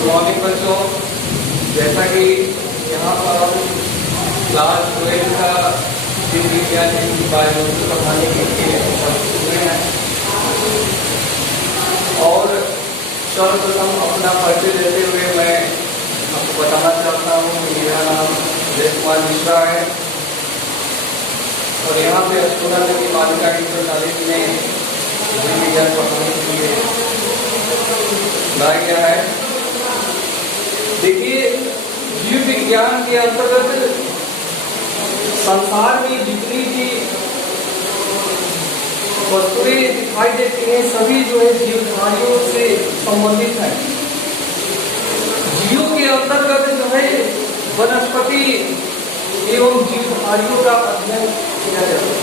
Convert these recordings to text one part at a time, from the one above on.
Morning बच्चों, जैसा कि यहाँ पर हम क्लास 12 का जीव विज्ञान की बायोलॉजी पढ़ाने के लिए हुए हैं और सर्वप्रथम अपना परिचय देते हुए मैं आपको बताना चाहता हूँ कि मेरा नाम जय कुमार मिश्रा है और यहाँ पे अशोका नदी बालिका इंटर कॉलेज में जीव विज्ञान पढ़ाने के लिए लाया गया है। देखिए, जीव विज्ञान के अंतर्गत संसार में जितनी भी वस्तुएं दिखाई देती हैं सभी जो है जीवधारियों से संबंधित है। जीवों के अंतर्गत जो है वनस्पति एवं जीवधारियों का अध्ययन किया जाता है।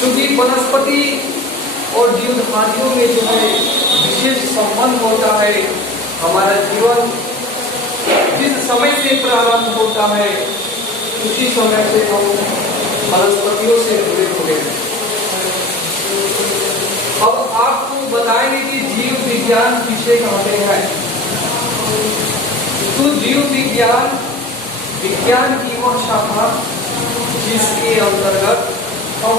चूंकि वनस्पति और जीवधारियों में जो है विशेष संबंध होता है, हमारा जीवन जिस समय से प्रारंभ होता है उसी समय से हम वनस्पतियों से जुड़े हुए हैं। अब आपको बताएंगे कि जीव विज्ञान किसे कहते हैं। तो जीव विज्ञान विज्ञान की वह शाखा जिसके अंतर्गत हम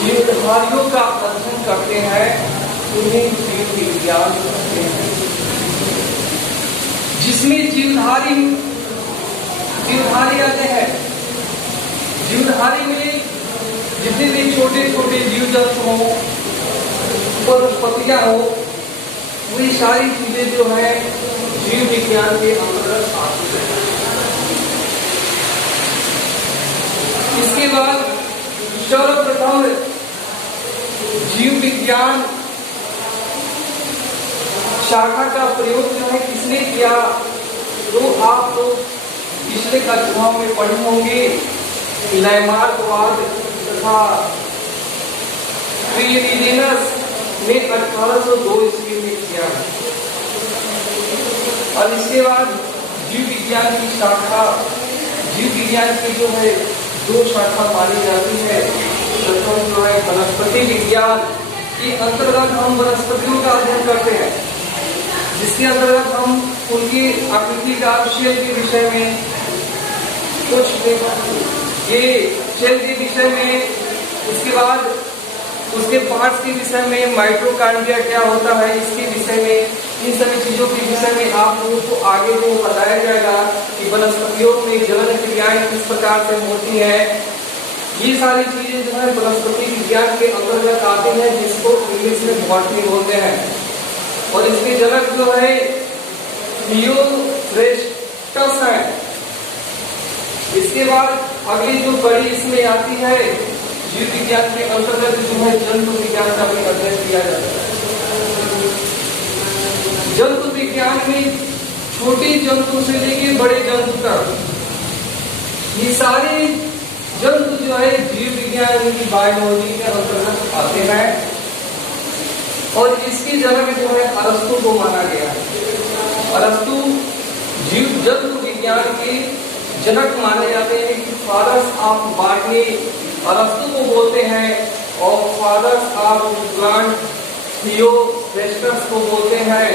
जीवधारियों का अध्ययन करते हैं, उन्हें जीव विज्ञान कहते हैं। जिसमें जीवधारी आते हैं। जीवधारी में जितने भी छोटे छोटे जीव जंतु हो, वनस्पतियां हो, वही सारी चीजें जो है जीव विज्ञान के अंतर्गत आती है। इसके बाद सर्वप्रथम जीव विज्ञान शाखा का प्रयोग जो है किसने किया, तो आप लोग पिछले कक्षाओं में पढ़े होंगे। लैमार्कवाद तथा ट्रिएडिजेनस ने 1802 ईस्वी में किया और इसके बाद जीव विज्ञान की शाखा, जीव विज्ञान की जो है दो शाखा मानी जाती है। प्रथम जो है वनस्पति विज्ञान के अंतर्गत हम वनस्पतियों का अध्ययन करते हैं, जिसके अंतर्गत हम उनकी आकृति का शेल के विषय में कुछ ये शेल के विषय में, इसके बाद उसके पार्ट्स के विषय में, माइटोकॉन्ड्रिया क्या होता है इसके विषय में, इन सभी चीजों के विषय में आप लोगों को आगे जो बताया जाएगा कि वनस्पतियों में जनन क्रियाएं किस प्रकार से होती है। ये सारी चीजें जो है वनस्पति विज्ञान के अंतर्गत आते हैं, जिसको इंग्लिश में बॉटनी बोलते हैं। और इसके जनक जो है थियोफ्रेस्टस है। इसके बाद अगली जो कड़ी इसमें आती है, जीव विज्ञान के अंतर्गत जो है जंतु विज्ञान का भी अध्ययन किया जाता है। जंतु विज्ञान में छोटे जंतु से लेकर बड़े जंतु तक ये सारे जंतु जो है जीव विज्ञान की बायोलॉजी के अंतर्गत आते हैं और इसके जनक जो है अरस्तु को माना गया है। अरस्तु जीव जंतु विज्ञान के जनक माने जाते हैं कि फादर्स ऑफ बॉटनी अरस्तु को बोलते हैं और फादर्स ऑफ प्लांट थियोफ्रेस्टस को बोलते हैं।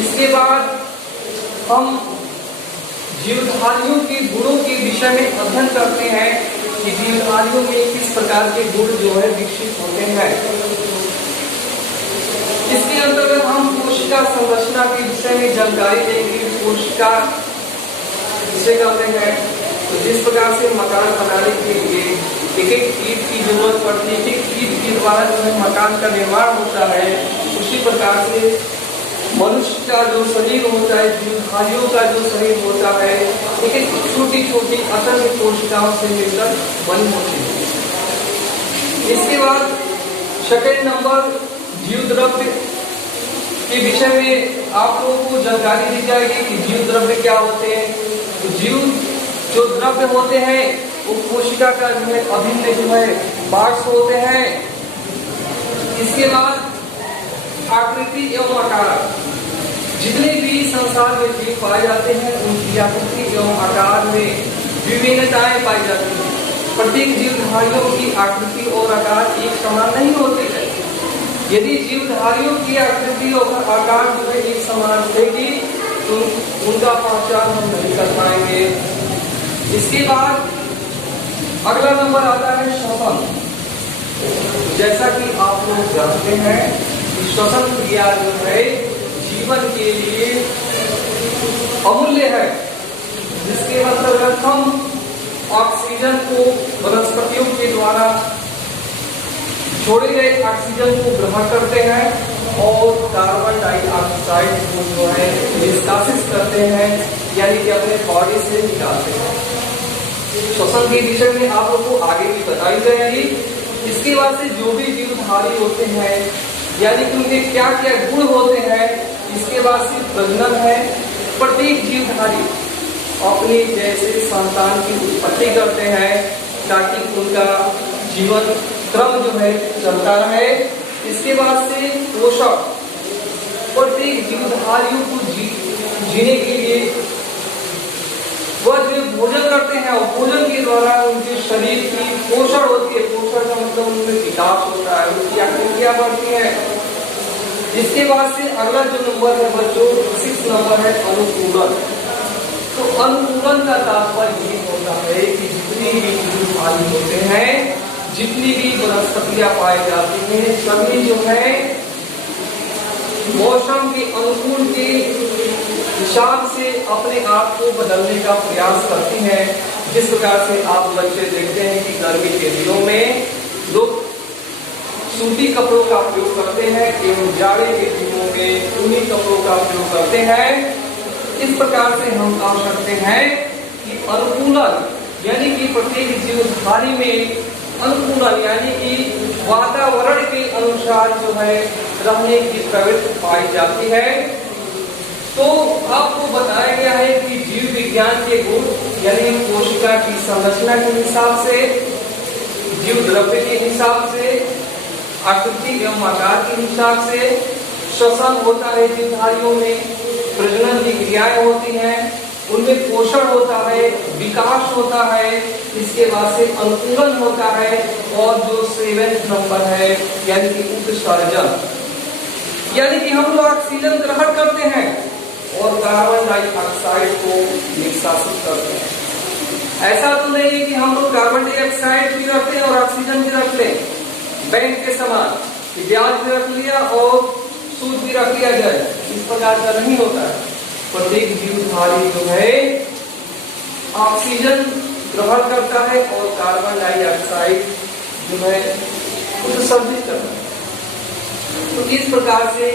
इसके बाद हम जीवधारियों के गुणों के विषय में अध्ययन करते हैं कि जीवधारियों में किस प्रकार के गुण जो है विकसित होते हैं। इसके अंतर्गत हम कोशिका संरचना के विषय में जानकारी देंगे। कोशिका किसे कहते हैं, तो जिस प्रकार से मकान बनाने के लिए एक एक ईंट की जरूरत पड़ती है, एक ईंट के द्वारा जो है मकान का निर्माण होता है, उसी प्रकार से मनुष्य का जो शरीर होता है, जीवधारियों का जो शरीर होता है, एक एक छोटी छोटी असंख्य कोशिकाओं से मिलकर बनी होती है। इसके बाद सेकेंड नंबर जीव द्रव्य के विषय में आप लोगों को जानकारी दी जाएगी कि जीव द्रव्य क्या होते हैं। तो जीव जो द्रव्य होते हैं वो कोशिका का जो है अभिन्न जो है पार्ट्स होते हैं। इसके बाद आकृति एवं आकार, जितने भी संसार में जीव पाए जाते हैं उनकी आकृति एवं आकार में विभिन्नताएं पाई जाती हैं। प्रत्येक जीवधारियों की आकृति और आकार एक समान नहीं होते हैं। यदि जीवधारियों की आकृति और आकार जो है एक समान रहेगी तो उनका पहचान हम नहीं कर पाएंगे। इसके बाद अगला नंबर आता है श्वसन। जैसा कि आप लोग जानते हैं कि श्वसन क्रिया जो है जीवन के लिए अमूल्य है, जिसके अंतर्गत हम ऑक्सीजन को वनस्पतियों के द्वारा छोड़े गए ऑक्सीजन को ग्रहण करते हैं और कार्बन डाइऑक्साइड को जो है निष्कासित करते हैं, यानी कि अपने बॉडी से निकालते हैं। श्वसन के विषय में आप लोगों को आगे भी बताई जाएगी। इसके बाद से जो भी जीवधारी होते हैं, यानी कि उनके क्या क्या गुण होते हैं, इसके बाद से प्रजनन है। प्रत्येक जीवधारी अपनी जैसे संतान की उत्पत्ति करते हैं ताकि उनका जीवन क्रम जो है चलता रहे। इसके बाद से पोषक, प्रत्येक जीवधारियों को जीने के लिए वह जो भोजन करते हैं और भोजन के द्वारा उनके शरीर की पोषण होती है। पोषण का मतलब उनमें विकास होता है, उनकी आकृतियां बढ़ती है। इसके बाद से अगला जो नंबर है बच्चों 6 नंबर है अनुकूलन। तो अनुकूलन का तात्पर्य ये होता है कि जितनी भी जीवधारी होते हैं, जितनी भी वनस्पतियां पाई जाती हैं, सभी जो है मौसम के अनुकूल के हिसाब से अपने आप को बदलने का प्रयास करती हैं। जिस प्रकार से आप बच्चे देखते हैं कि गर्मी के दिनों में लोग सूती कपड़ों का प्रयोग करते हैं एवं जाड़े के दिनों में ऊनी कपड़ों का प्रयोग करते हैं। इस प्रकार से हम कह सकते हैं कि अनुकूलन यानी कि प्रत्येक जीवधारी में अनुकूलन यानी कि वातावरण के अनुसार जो है रहने की प्रवृत्ति पाई जाती है। तो आपको बताया गया है कि जीव विज्ञान के गुण यानी कोशिका की संरचना के हिसाब से, जीव द्रव्य के हिसाब से, आकृति एवं आकार के हिसाब से श्वसन होता है जीवधारियों में, प्रजनन की क्रियाएं होती हैं, उनमें पोषण होता है, विकास होता है, इसके बाद से अनुकूलन होता है और जो 7 नंबर है यानी कि उत्सर्जन, यानी कि हम लोग ऑक्सीजन ग्रहण करते हैं और कार्बन डाइऑक्साइड को निष्कासित करते हैं। ऐसा तो नहीं है कि हम लोग कार्बन डाइऑक्साइड भी रखते हैं और ऑक्सीजन भी रख लें, बैंक के समान ब्याज भी रख लिया और सूद भी रख लिया जाए, इस प्रकार का नहीं होता है। प्रत्येक जीवधारी जो है ऑक्सीजन ग्रहण करता है और कार्बन डाइऑक्साइड जो है उत्सर्जित करता है। तो इस प्रकार से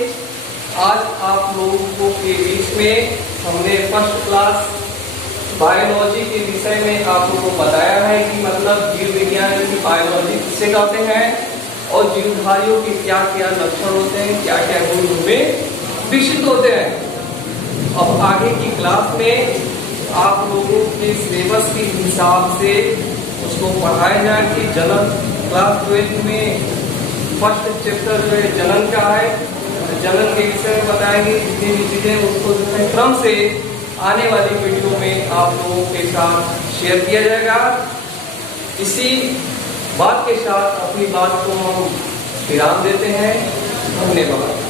आज आप लोगों के बीच में हमने फर्स्ट क्लास बायोलॉजी के विषय में आप लोगों को बताया है कि मतलब जीव विज्ञान की बायोलॉजी किसे कहते हैं और जीवधारियों के क्या क्या लक्षण होते हैं, क्या क्या गुण उनमें विकसित होते हैं। अब आगे की क्लास में आप लोगों के सिलेबस के हिसाब से उसको पढ़ाया जाए कि जनन क्लास 12 में फर्स्ट चैप्टर जो है जनन का है, जनन के विषय में बताएंगे जितनी भी चीजें उसको जो है क्रम से आने वाली वीडियो में आप लोगों के साथ शेयर किया जाएगा। इसी बात के साथ अपनी बात को हम विराम देते हैं। धन्यवाद।